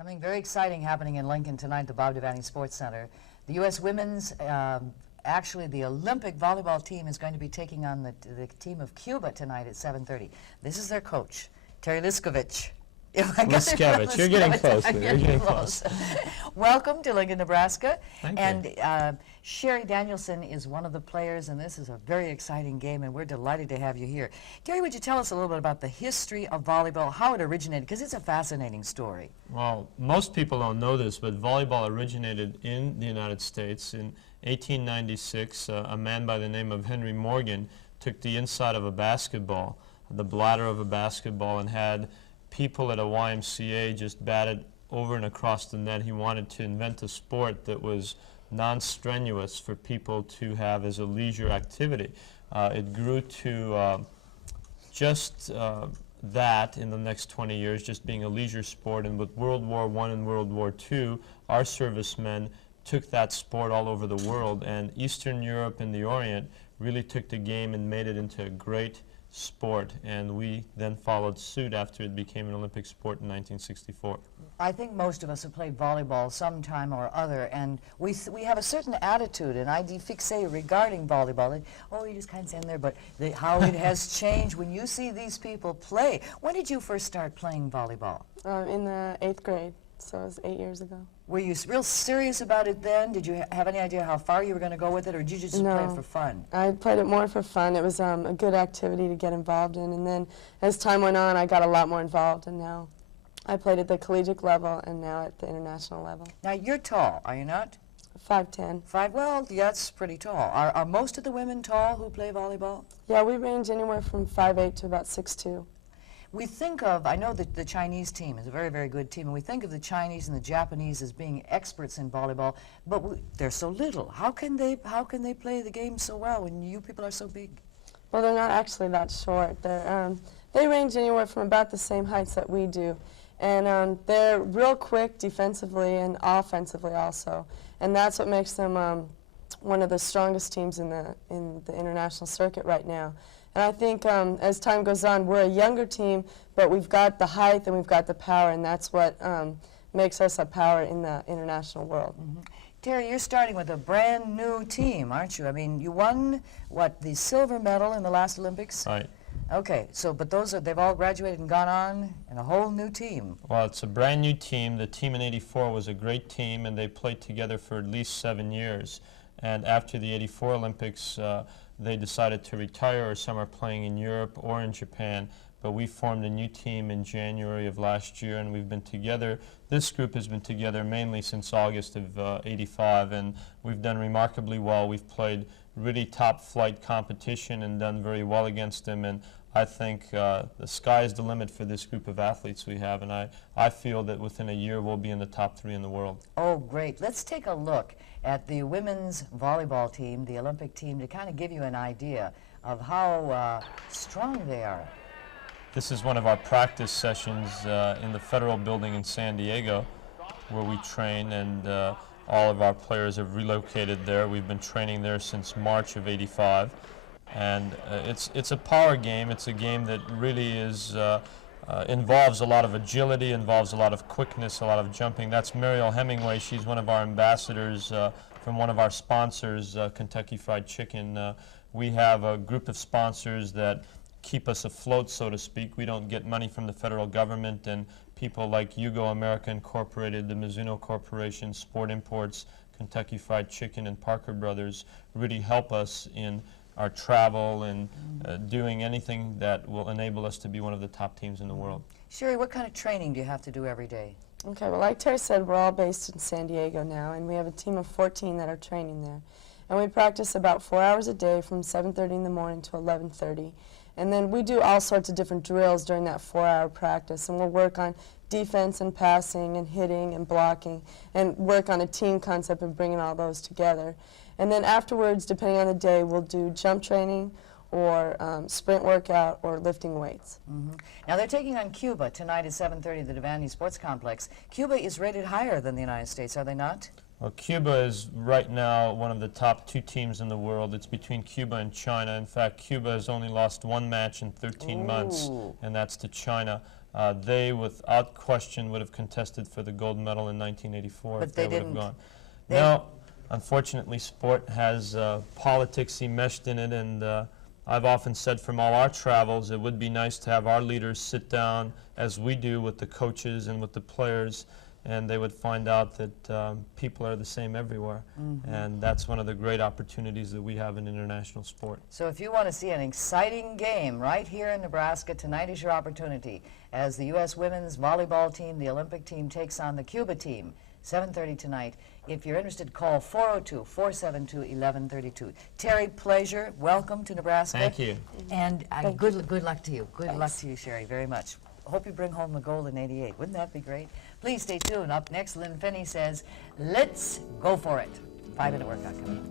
Something very exciting happening in Lincoln tonight, the Bob Devaney Sports Center. The U.S. women's, actually the Olympic volleyball team is going to be taking on the team of Cuba tonight at 7:30. This is their coach, Terry Liskevych. Liskevych, you're getting close. You're getting close. Welcome to Lincoln, Nebraska. Thank you. Sherri Danielson is one of the players, and this is a very exciting game, and we're delighted to have you here. Terry, would you tell us a little bit about the history of volleyball, how it originated, because it's a fascinating story. Well, most people don't know this, but volleyball originated in the United States. In 1896, a man by the name of Henry Morgan took the inside of a basketball, the bladder of a basketball, and had people at a YMCA just bat it over and across the net. He wanted to invent a sport that was non-strenuous for people to have as a leisure activity. It grew to just that in the next 20 years, just being a leisure sport. And with World War I and World War II, our servicemen took that sport all over the world, and Eastern Europe and the Orient really took the game and made it into a great sport, and we then followed suit after it became an Olympic sport in 1964. I think most of us have played volleyball sometime or other, and we have a certain attitude, an idée fixe regarding volleyball. And, oh, you just kind of stand there, but how it has changed when you see these people play. When did you first start playing volleyball? In the 8th grade, so it was 8 years ago. Were you real serious about it then? Did you have any idea how far you were going to go with it, or did you just play it for fun? I played it more for fun. It was a good activity to get involved in, and then as time went on, I got a lot more involved, and now I played at the collegiate level and now at the international level. Now, you're tall, are you not? 5'10". Well, that's pretty tall. Are most of the women tall who play volleyball? Yeah, we range anywhere from 5'8" to about 6'2". We think of, I know that the Chinese team is a very, very good team, and we think of the Chinese and the Japanese as being experts in volleyball, but they're so little. How can they play the game so well when you people are so big? Well, they're not actually that short. They range anywhere from about the same heights that we do, and they're real quick defensively and offensively also, and that's what makes them one of the strongest teams in the international circuit right now. And I think as time goes on, we're a younger team, but we've got the height and we've got the power, and that's what makes us a power in the international world. Mm-hmm. Terry, you're starting with a brand new team, aren't you? I mean, you won, what, the silver medal in the last Olympics? Right. Okay, so, but they've all graduated and gone on in a whole new team. Well, it's a brand new team. The team in '84 was a great team, and they played together for at least 7 years. And after the '84 Olympics, they decided to retire, or some are playing in Europe or in Japan. But we formed a new team in January of last year, and we've been together. This group has been together mainly since August of '85, and we've done remarkably well. We've played really top-flight competition and done very well against them, and I think the sky is the limit for this group of athletes we have, and I feel that within a year we'll be in the top 3 in the world. Oh, great. Let's take a look at the women's volleyball team, the Olympic team, to kind of give you an idea of how strong they are. This is one of our practice sessions in the Federal Building in San Diego, where we train, and all of our players have relocated there. We've been training there since March of '85, and it's a power game. It's a game that really is involves a lot of agility, involves a lot of quickness, a lot of jumping. That's Mariel Hemingway. She's one of our ambassadors from one of our sponsors, Kentucky Fried Chicken. We have a group of sponsors that keep us afloat, so to speak. We don't get money from the federal government, and people like Yugo America Incorporated, the Mizuno Corporation, Sport Imports, Kentucky Fried Chicken, and Parker Brothers really help us in our travel and doing anything that will enable us to be one of the top teams in the world. Sherri, what kind of training do you have to do every day? Okay, well, like Terry said, we're all based in San Diego now, and we have a team of 14 that are training there. And we practice about 4 hours a day from 7:30 in the morning to 11:30. And then we do all sorts of different drills during that 4-hour practice, and we'll work on defense and passing and hitting and blocking, and work on a team concept of bringing all those together. And then afterwards, depending on the day, we'll do jump training or sprint workout or lifting weights. Mm-hmm. Now they're taking on Cuba tonight at 7:30 at the Devaney Sports Complex. Cuba is rated higher than the United States, are they not? Well, Cuba is right now one of the top 2 teams in the world. It's between Cuba and China. In fact, Cuba has only lost 1 match in 13 months, and that's to China. They, without question, would have contested for the gold medal in 1984 But if they they would have didn't. gone. They- Now, unfortunately, sport has politics enmeshed in it, and I've often said from all our travels, it would be nice to have our leaders sit down, as we do, with the coaches and with the players, and they would find out that people are the same everywhere. And that's one of the great opportunities that we have in international sport. So if you want to see an exciting game right here in Nebraska, tonight is your opportunity as the U.S. women's volleyball team, the Olympic team, takes on the Cuba team, 7:30 tonight. If you're interested, call 402-472-1132. Terry, pleasure. Welcome to Nebraska. Thank you. And good luck to you. Good luck to you, Sherri, very much. Hope you bring home the gold in '88. Wouldn't that be great? Please stay tuned. Up next, Lynn Finney says, let's go for it. 5-Minute Workout coming up.